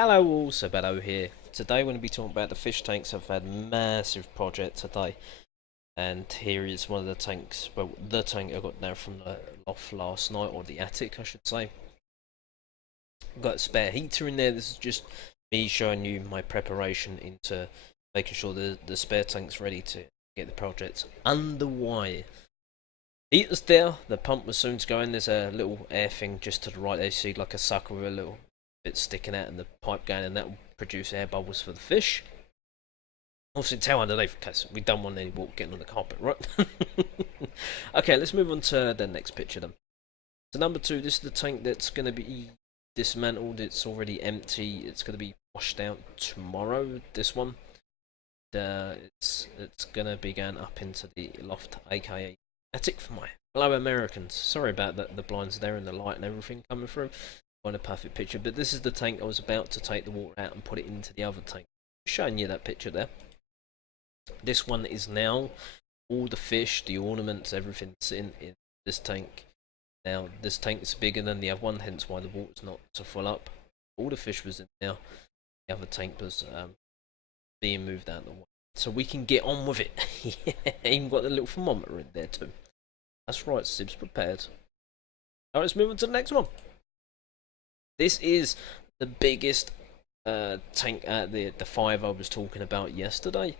Hello all, Sabello here. Today we're going to be talking about the fish tanks. I've had a massive project today, and here is one of the tanks, well, the tank I got down from the loft last night, or the attic I should say. I've got a spare heater in there. This is just me showing you my preparation into making sure the spare tank's ready to get the project underway. Heater's there, the pump was soon to go in. There's a little air thing just to the right there. You see like a sucker with a little bit sticking out and the pipe going, and that will produce air bubbles for the fish. Obviously tail underneath because we don't want any water getting on the carpet, right? Okay, let's move on to the next picture then. So number 2, this is the tank that's going to be dismantled. It's already empty. It's going to be washed out tomorrow, this one. It's going to be going up into the loft, aka attic for my fellow Americans. Sorry about that, the blinds there and the light and everything coming through. Find a perfect picture, but this is the tank I was about to take the water out and put it into the other tank. Showing you that picture there. This one is now all the fish, the ornaments, everything's in this tank. Now this tank is bigger than the other one, hence why the water's not so full up. All the fish was in there. The other tank was being moved out of the way, so we can get on with it. Yeah, even got the little thermometer in there too. That's right, Sib's prepared. Alright, let's move on to the next one. This is the biggest tank at the 5 I was talking about yesterday.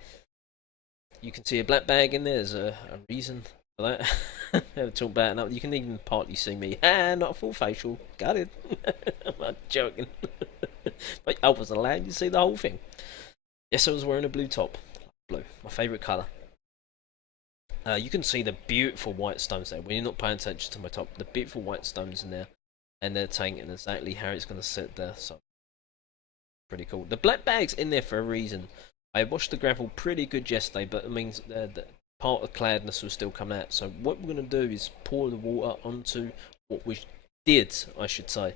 You can see a black bag in there. There's a reason for that. Never talk about it now. You can even partly see me. Ah, not a full facial. Got it. I'm not joking. But I was allowed to see the whole thing. Yes, I was wearing a blue top. Blue, my favourite colour. You can see the beautiful white stones there. When you're not paying attention to my top, the beautiful white stones in there. And their tank and exactly how it's going to sit there, so pretty cool. The black bag's in there for a reason. I washed the gravel pretty good yesterday, but it means the part of cloudness was still coming out. So what we're going to do is pour the water onto what we did, I should say.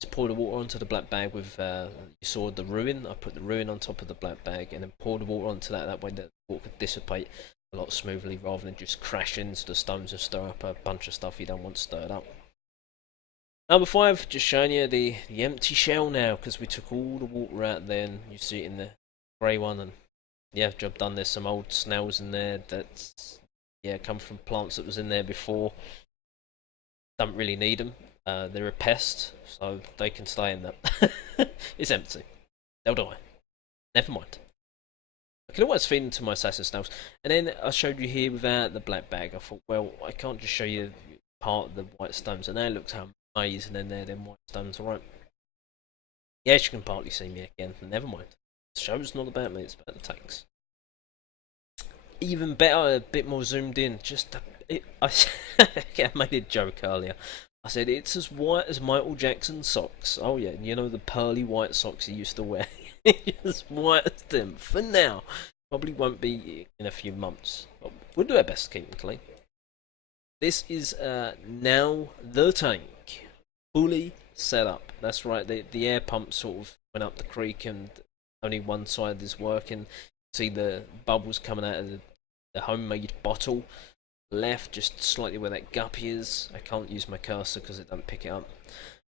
Is pour the water onto the black bag with, you saw the ruin. I put the ruin on top of the black bag and then pour the water onto that. That way the water could dissipate a lot smoothly rather than just crash into the stones and stir up a bunch of stuff you don't want stirred up. Number 5, just showing you the empty shell now, because we took all the water out there, and you see it in the grey one, and yeah, job done. There's some old snails in there that's, yeah, come from plants that was in there before. Don't really need them. They're a pest, so they can stay in there. It's empty. They'll die. Never mind. I can always feed them to my assassin snails. And then I showed you here without the black bag. I thought, well, I can't just show you part of the white stones, and now it looks how amazing in there, them white stones. Alright. Yes, you can partly see me again. Never mind. The show's not about me, it's about the tanks. Even better, a bit more zoomed in. Just I made a joke earlier. I said it's as white as Michael Jackson's socks. Oh yeah, you know the pearly white socks he used to wear. As white as them for now. Probably won't be in a few months. But we'll do our best to keep them clean. This is now the tank, fully set up. That's right, the air pump sort of went up the creek and only one side is working. See the bubbles coming out of the homemade bottle. Left, just slightly where that guppy is. I can't use my cursor because it doesn't pick it up.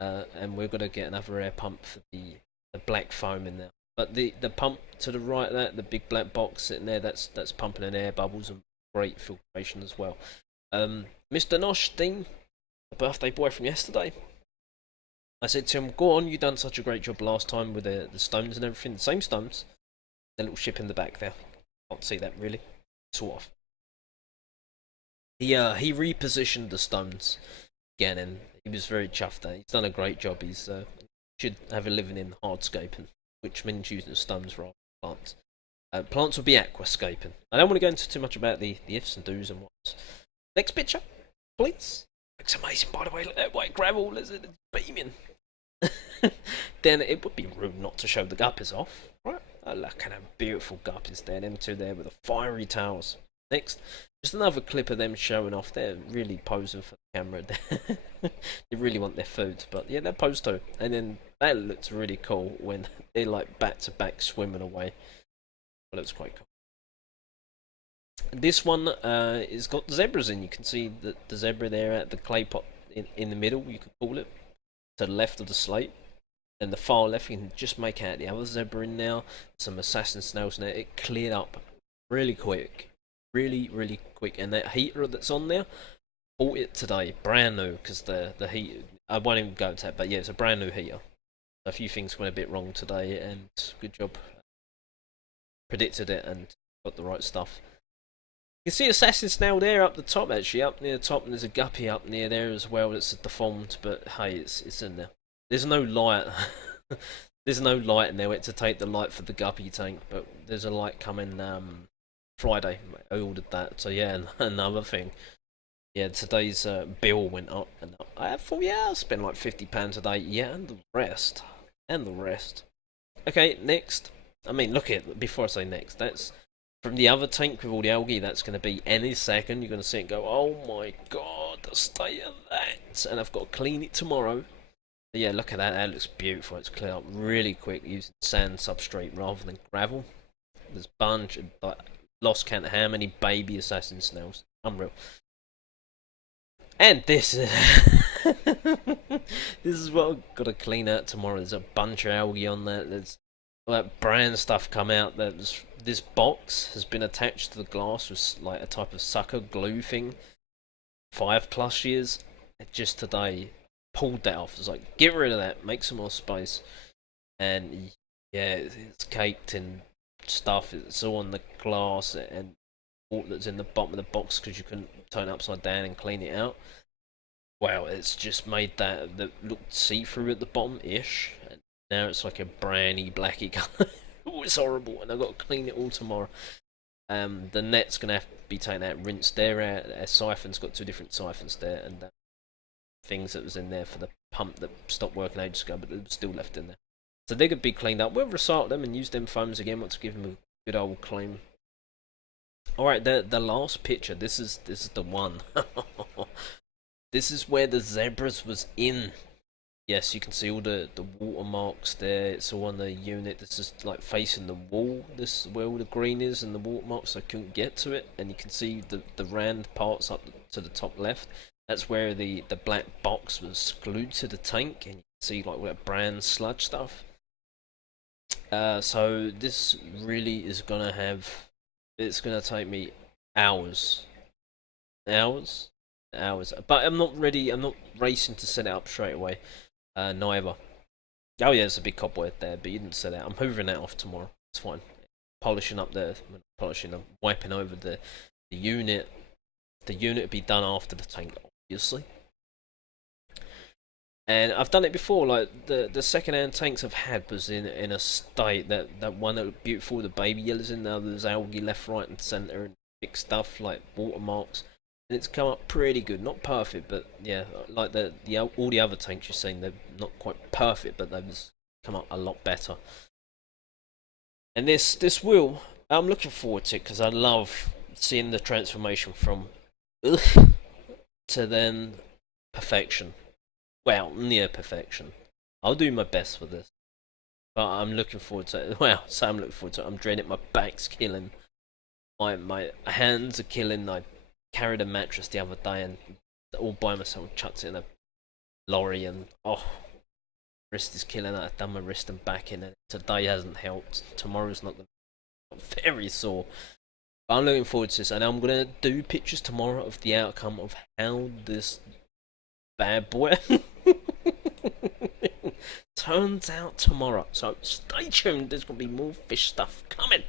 And we're going to get another air pump for the black foam in there. But the pump to the right of that, the big black box sitting there, that's pumping in air bubbles and great filtration as well. Mr. Noshstein, the birthday boy from yesterday, I said to him, go on, you done such a great job last time with the stones and everything. The same stones. The little ship in the back there. Can't see that really. Sort of. He repositioned the stones again, and he was very chuffed there. He's done a great job. He's should have a living in hardscaping, which means using stones rather than plants. Plants will be aquascaping. I don't want to go into too much about the ifs and do's and whats. Next picture, please. Looks amazing, by the way. Look at that white gravel. It's beaming. Then it would be rude not to show the guppies off. Right? Oh, look at them beautiful guppies there. Them two there with the fiery tails. Next, just another clip of them showing off. They're really posing for the camera. They really want their food, but yeah, they're posed too. And then that looks really cool when they're like back to back swimming away. That looks quite cool. This one is got zebras in. You can see the zebra there at the clay pot in the middle, you could call it, to the left of the slate. And the far left, you can just make out the other zebra in now. Some assassin snails in there. It cleared up really quick, really quick. And that heater that's on there, bought it today, brand new, because the heat. I won't even go into that, but yeah, it's a brand new heater. A few things went a bit wrong today, and good job. Predicted it and got the right stuff. You can see assassin snail there up the top, actually, up near the top, and there's a guppy up near there as well that's deformed, but hey, it's in there. There's no light. There's no light in there. We had to take the light for the guppy tank, but there's a light coming Friday. I ordered that, so yeah, another thing. Yeah, today's bill went up, and I thought, yeah, I'll spend like £50 a day. Yeah, and the rest. Okay, next. I mean, look at before I say next. That's from the other tank with all the algae. That's going to be any second. You're going to see it go. Oh my god, the state of that! And I've got to clean it tomorrow. But yeah, look at that. That looks beautiful. It's cleared up really quick using sand substrate rather than gravel. There's a bunch of like, lost count of how many baby assassin snails. Unreal. And this is this is what I've got to clean out tomorrow. There's a bunch of algae on that. There's all that brand stuff come out. This box has been attached to the glass with like a type of sucker glue thing. 5+ years. Just today pulled that off. It's like, get rid of that, make some more space. And yeah, it's caked in stuff. It's all on the glass and water that's in the bottom of the box because you couldn't turn it upside down and clean it out. Wow, it's just made that looked see-through at the bottom-ish. And now it's like a browny, blacky colour. Oh, it's horrible, and I've got to clean it all tomorrow. The net's going to have to be taken out, rinsed there out. Our siphon's got 2 different siphons there, and things that was in there for the pump that stopped working ages ago, but it was still left in there. So they could be cleaned up. We'll recycle them and use them foams again. Want to give them a good old clean. Alright, the last picture. This is the one. This is where the zebras was in. Yes, you can see all the watermarks there. It's all on the unit. This is like facing the wall. This is where all the green is and the watermarks. I couldn't get to it, and you can see the round parts up to the top left. That's where the black box was glued to the tank, and you can see like all that brown sludge stuff. So this really is gonna have. It's gonna take me hours. But I'm not ready. I'm not racing to set it up straight away. Neither. Oh yeah, there's a big cobweb there, but you didn't set it out. I'm hoovering that off tomorrow. It's fine. Polishing up I'm wiping over the unit. The unit will be done after the tank, obviously. And I've done it before. Like the second-hand tanks I've had was in a state that one that looked beautiful. The baby yellows in there. There's algae left, right, and centre, and big stuff like watermarks. And it's come up pretty good, not perfect, but yeah, like all the other tanks you've seen, they're not quite perfect, but they've come up a lot better. And this will, I'm looking forward to it because I love seeing the transformation from ugh to then perfection. Well, near perfection. I'll do my best for this, but I'm looking forward to it. Well, so I'm looking forward to it. I'm dreading it. My back's killing. My hands are killing. I carried a mattress the other day and all by myself, chucked it in a lorry, and oh, wrist is killing. I've done my wrist and back in it. Today hasn't helped. Tomorrow's not going to be very sore. But I'm looking forward to this, and I'm going to do pictures tomorrow of the outcome of how this bad boy turns out tomorrow. So stay tuned. There's going to be more fish stuff coming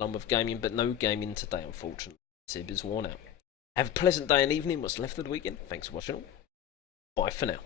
along with gaming, but no gaming today, unfortunately. Sib is worn out. Have a pleasant day and evening, what's left of the weekend. Thanks for watching. Bye for now.